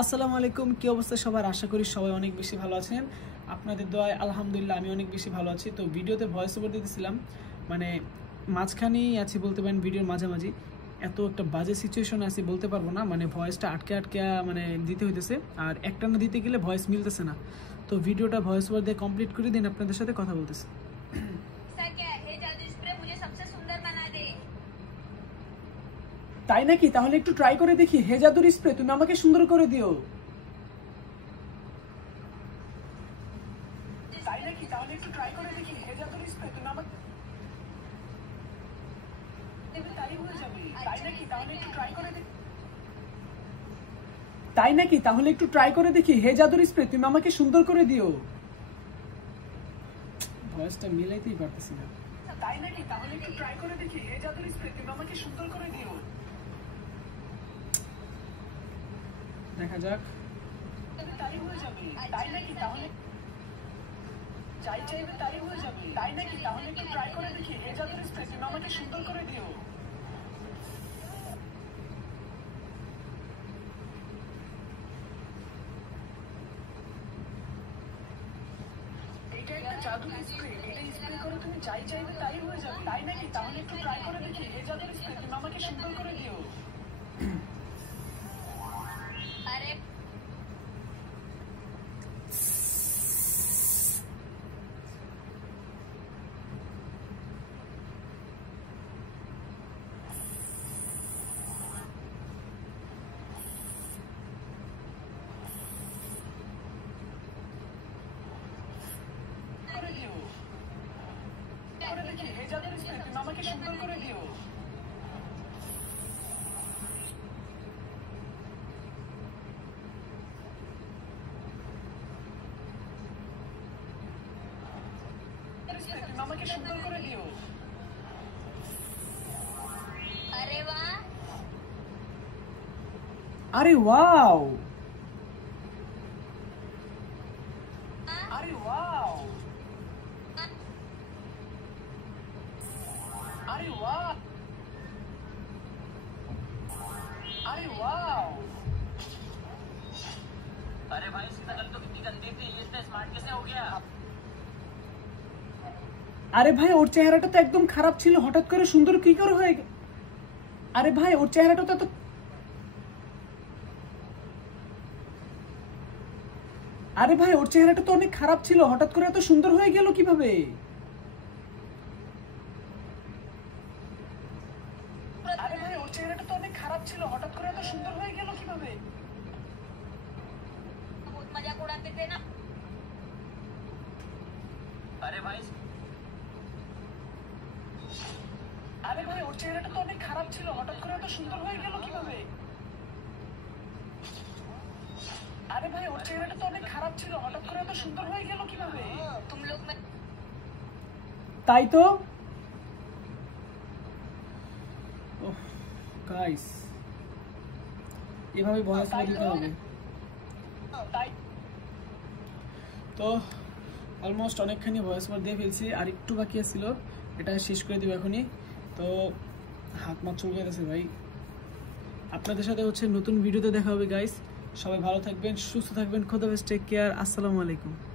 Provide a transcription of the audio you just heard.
আসসালামু আলাইকুম, কি অবস্থা সবার? আশা করি সবাই অনেক বেশি ভালো আছেন। আপনাদের দোয়ায় আলহামদুলিল্লাহ আমি অনেক বেশি ভালো আছি। তো ভিডিওতে ভয়েস ওভার দিতেছিলাম, মানে মাঝখানেই আছি বলতে পারেন, ভিডিওর মাঝামাঝি। এত একটা বাজে সিচুয়েশনে আছি বলতে পারবো না, মানে ভয়েসটা আটকে আটকে মানে দিতে হইতেছে, আর একটা না দিতে গেলে ভয়েস মিলতেছে না। তো ভিডিওটা ভয়েস ওভার দিয়ে কমপ্লিট করে দিন, আপনাদের সাথে কথা বলতেছি। তাই নাকি? তাহলে একটু ট্রাই করে দেখি। হে জাদুর স্প্রে, তুমি আমাকে সুন্দর করে দিও। তাই নাকি? তাহলে একটু ট্রাই করে দেখি। হে জাদুর স্প্রে, তুমি আমাকে তাই হয়ে যাবে। তাই নাকি? তাহলে একটু ট্রাই করে দেখি। তাই নাকি? তাহলে একটু ট্রাই করে দেখি। হে জাদুর স্প্রে, তুমি আমাকে সুন্দর করে দিও। ভয়েসটা মিলাইতেই পারতেছি না। তাই নাকি? তাহলে একটু ট্রাই করে দেখি। হে জাদুর স্প্রে, তুমি আমাকে সুন্দর করে দিও। দেখা যাক। তাই হয়ে যাবে। তাই নাকি? তাহলে যাই চাইবে তাই হয়ে যাবে। তাই নাকি? তাহলে একটু ট্রাই করে দেখি। হে জাদুর স্প্রে, তুমি আমাকে সুন্দর করে দিও। এটা একটা জাদুর স্প্রে। এটা স্প্রে করে তুমি যাই চাইবে তাই হয়ে যাবে। তাই নাকি? তাহলে একটু ট্রাই করে দেখি। হে জাদুর স্প্রে, তুমি আমাকে সুন্দর করে দিও। আরে হে জাদুর স্প্রে, তুমি আমাকে সুন্দর করে দিও। তুমি আমাকে সুন্দর করে দিও। আরে বাহ, আরে ওয়াও, আরে ওয়াও, अरे वाह, अरे वाह। अरे भाई इसकी शक्ल तो कितनी गंदी थी, ये इतना स्मार्ट कैसे हो गया? আরে ভাই ওর চেহারাটা তো একদম খারাপ ছিল, হঠাৎ করে সুন্দর কি করে হয়ে গেল? আরে ভাই ওর চেহারাটা তো আরে ভাই ওর চেহারাটা তো অনেক খারাপ ছিল, হঠাৎ করে এত সুন্দর হয়ে গেল কিভাবে? আরে ভাই ওর চেহারাটা তো অনেক খারাপ ছিল, হঠাৎ করে এত সুন্দর হয়ে গেল কিভাবে? बहुत मजाक उड़ाते थे ना। अरे भाई, আরে ভাই ওর চেহারাটা তো অনেক খারাপ ছিল, হঠাৎ করে এত সুন্দর হয়ে গেল কিভাবে? আরে ভাই ওর চেহারাটা তো অনেক খারাপ ছিল, হঠাৎ করে এত সুন্দর হয়ে গেল কিভাবে? तुम लोग में তাই তো। ওহ গাইস, এভাবে ভয়েস দিতে হবে। তো অলমোস্ট অনেকখানি ভয়েস ওভার দিয়ে ফেলছি, আর একটু বাকি ছিল, এটা শেষ করে দিব এখনই। তো হাত মাত চলে গেছে ভাই। আপনাদের সাথে হচ্ছে নতুন ভিডিওতে দেখা হবে গাইস। সবাই ভালো থাকবেন, সুস্থ থাকবেন, খোদা হাফেজ, টেক কেয়ার, আসসালামু আলাইকুম।